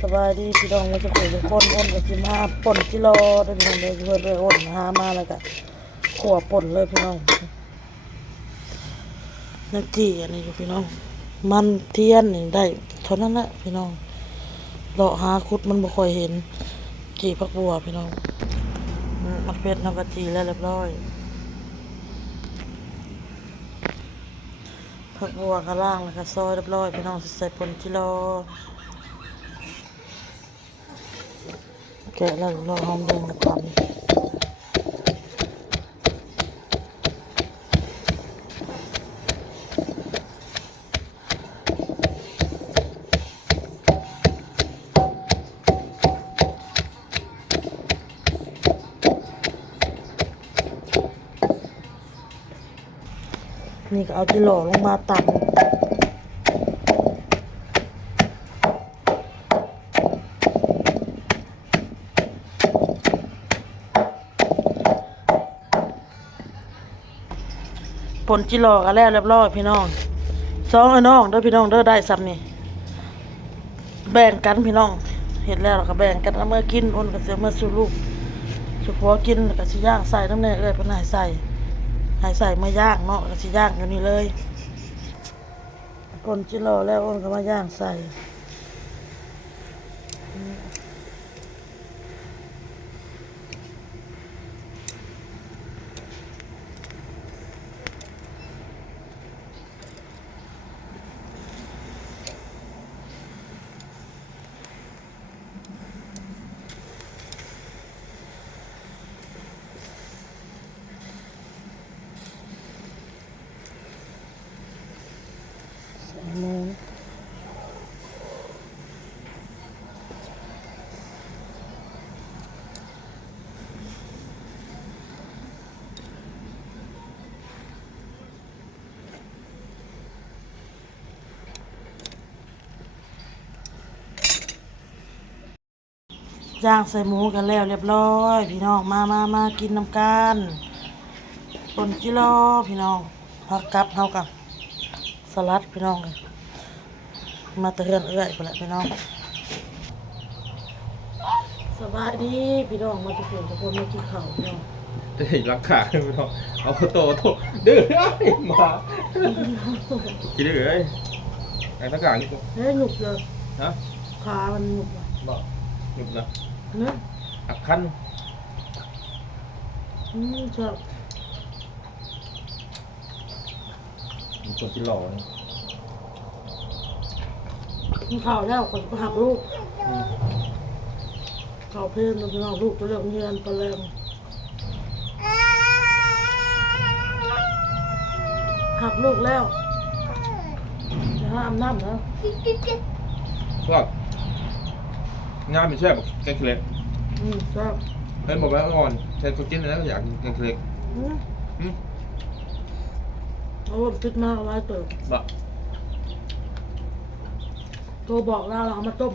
สบายดีพี่น้องมาจะคุยกับคนอ้นกับจิมาป่นกิโลได้พี่น้องเลยเพื่อนเลยอ้นหามาแล้วก็ขัวป่นเลยพี่น้องนักจีอันนี้อยู่พี่น้อง มันเทียนนี่ได้เท่านั้นแหละพี่น้องเลาะหาคุดมันบ่ค่อยเห็นจีพักบัวพี่น้องมมักเพชรน้ำกะจีแล้วเรียบร้อยผักบัวกระล่างแล้วก็ซอยเรียบร้อยพี่น้องใส่ป่นกิโล แกะแล้วเราหอมแดงกับตำนี่ก็เอาที่หล่อลงมาตำ ลจิหล่อกันแล้วเรียบร้อยพี่น้องสองไอ้น้องเด้อพี่น้องเด้อได้ซ้ำนี่แบ่งกันพี่น้องเห็นแล้วเราก็แบ่งกันเอามื่อกินอ้นก็เสียเมื่อสู่ลูกสุผัวกินแล้วก็สิย่างใส่น้ำแน่เอ้ยเพิ่นให้ใส่ให้ใส่เมื่อย่างเนาะก็สิย่างอยู่นี่เลยผลจิหล่อแล้วอ้นก็มาย่างใส่ หมู ย่างใส่หมูกันแล้วเรียบร้อย พี่น้องมามามากินน้ำกันปนกิโลพี่น้องพักกลับเท่ากับสลัดพี่น้องเลยมาเตือนเอื้อยไปแหละพี่น้องสบายดีพี่น้องมาทุกคนทุกคนมากินข้าวพี่น้องเฮ้ยรักขาไม่ต้องเอาโตโตเดือดไอ้หมากินได้เลยไอ้ตะกร้านี่กูเฮ้ยหนุกเลยฮะขามันหนุกอะบอกหยุดนะ เนื้ออักคันอืมชอบมีคนที่หล่อนี่กินข้าวแล้วคนก็หักลูกอืมข้าวเพิ่มพี่น้องลูกตัวเลือกเงียนตัวแรงหักลูกแล้วจะห้ามน้ำนะก็ งานไม่ใช่แบบแกงเล็กอืมชอบเล่นบอกแล้วอ่อนใช้คนกินแล้วอยากกินแกงเล็กอืมอืมโอ้ติดมากหลายตัวบะโทรบอกแล้วเราเอามาต้ม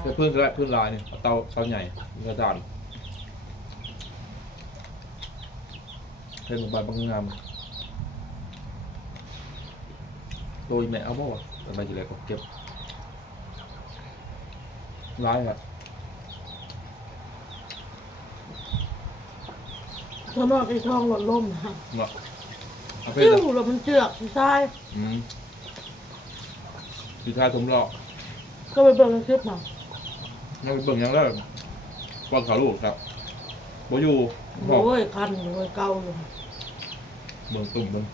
ใช้พื้นก็ได้พื้นลายเนี่ยเอาเตาเตาใหญ่กระดานเล่นบางบางงามโดยแม่เอาบ่วะแต่ใบจีเล็กก็เก็บ ร้ายครับเธอนอกไอ้ทองหล่นล่มนะเนาะเอาไปจิ้นะวแล้วมันเจือกพี่ชาย อืมสุดท้ายผมรอก็ไปเบิ่งในคลิปมายังไปเบิ่งยังแล้ววางขาลูกครับบ่อยู่บอกโอ้ยคันอยู่โอ้ยเกาอยู่เบิ่งตุ่มเบิ่ง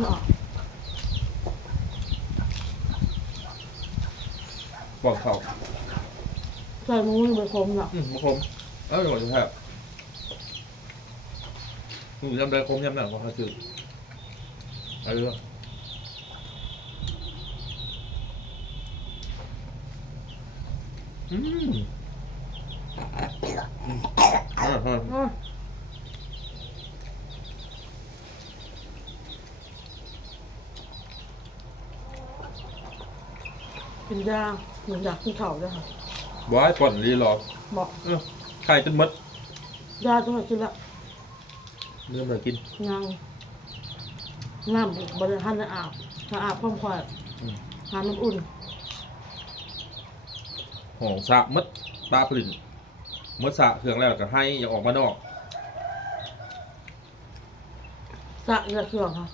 เนาะ วางเขาใส่หมูนี่ไปคมเนาะอืมบ่คมเอ้ยบ่จะแทบหนูยำได้คมยำหนังกว่าเขาซื้อเอาเรื่องอืมอืมอ่าฮะอะ กินยาเหมือนอยากกินข้าวด้วยค่ะบ่ให้ป่อนรีรอบอกเออไข่จนหมดยาจะมากินละเริ่มเลยกินยังน้ำอีกบริหารอาบถ้าอาบพร้อมควายอืมหาน้ำอุ่นหองสะมดตาปลิ่นมดสะเครื่องแล้วก็ให้อยังออกมานอกสะจะเครื่องค่ะ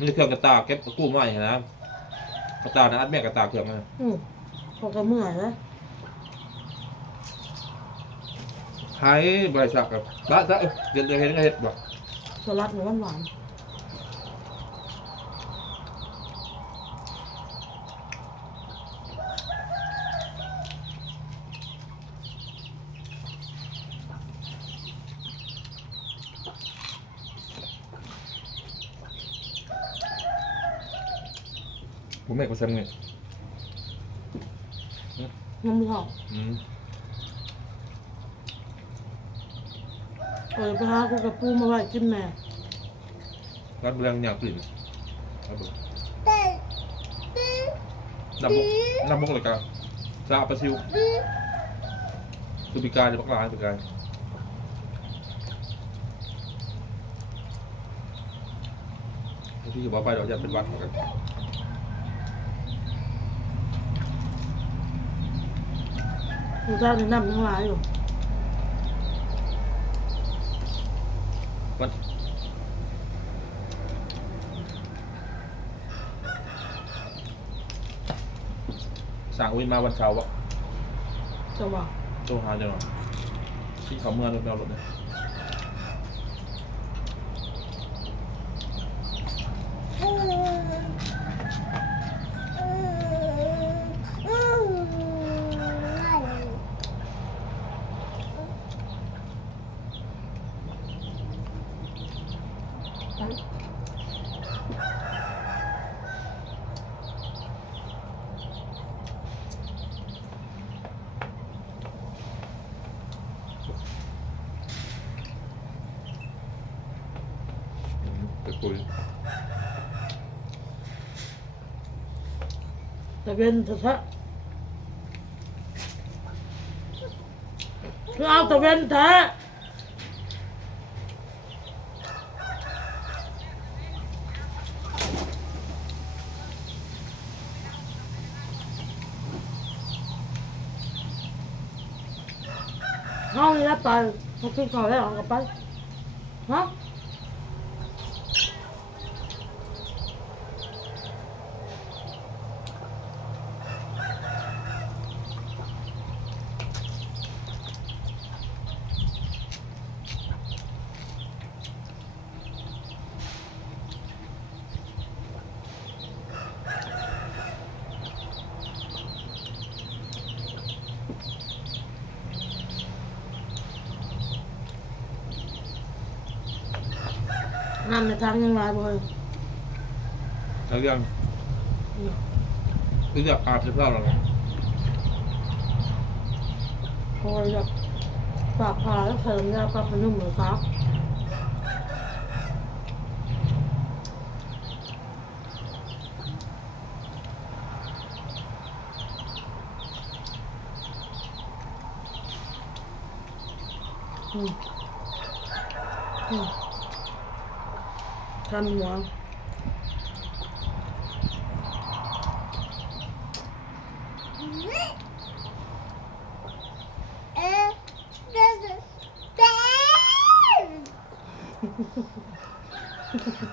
นี่เครื่องกระตากเก็บกู้มาอย่างนะ กระตากนะอัดแม่กระตากเครื่องมาอืมพอก็เมื่อยแล้วให้บริษัทกับละซะเอ้ยเดี๋ยวเดี๋ยวเห็นก็เห็ดบ่สลัดหวานหวาน ผมไม่ก็ซ้ำไงๆน้ำหอมอืมเออไปหากูกับปูมาไว้กินแม่รัดเรื่องอย่างปลิ่นครับผมนำบกนำบกเลยกันซาปลาซิวคือปีกายจะปักลายปีกายพี่จะบอกไปเดี๋ยวจะเป็นวัดเหมือนกัน กูเจ้าในน้ำทั้งหลายอยู่วันสั่งวินมาวันเสาร์วะจะว่าโทรหาเดี๋ยวหน่อยที่เขาเมื่อรถแมวรถเนี่ยอืมไปคุยแต่เป็นจะซะคือเอาแต่เว้นแท้ห้องนี้แล้วไปเขาขึ้ นเขาได้ออกกันไปฮะน้ำในทางยังไงบ่อยแล้วเรื่องเรื่องอาบเสื้อผ้าเราไงพออยากฝากพาแล้วเสริมยาปรับพนุ่มหรือครับอืมอืม กันหัว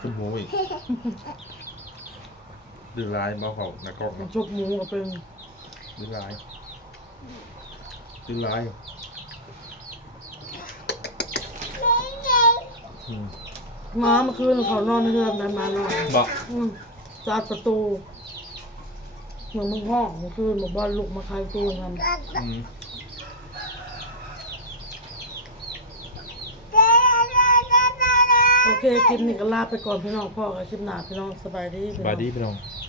คุณโมอีกดื้อร้ายเมาเขาหน้ากล้องเนาะชกหมูก็เป็นดื้อร้ายดื้อร้ายอืม ม้าเมื่อคืนเขานอนในเรือนได้มานอนบอกอืมจาดประตูเหมือนมึงห้องเมื่อคืนบอกว่าลุกมาคลายตัวกันอืมโอเคคลิปนี้ก็ลาไปก่อนพี่น้องพ่อกับคลิปหน้าพี่น้องสบายดีสพี่น้อง บายดีพี่น้องส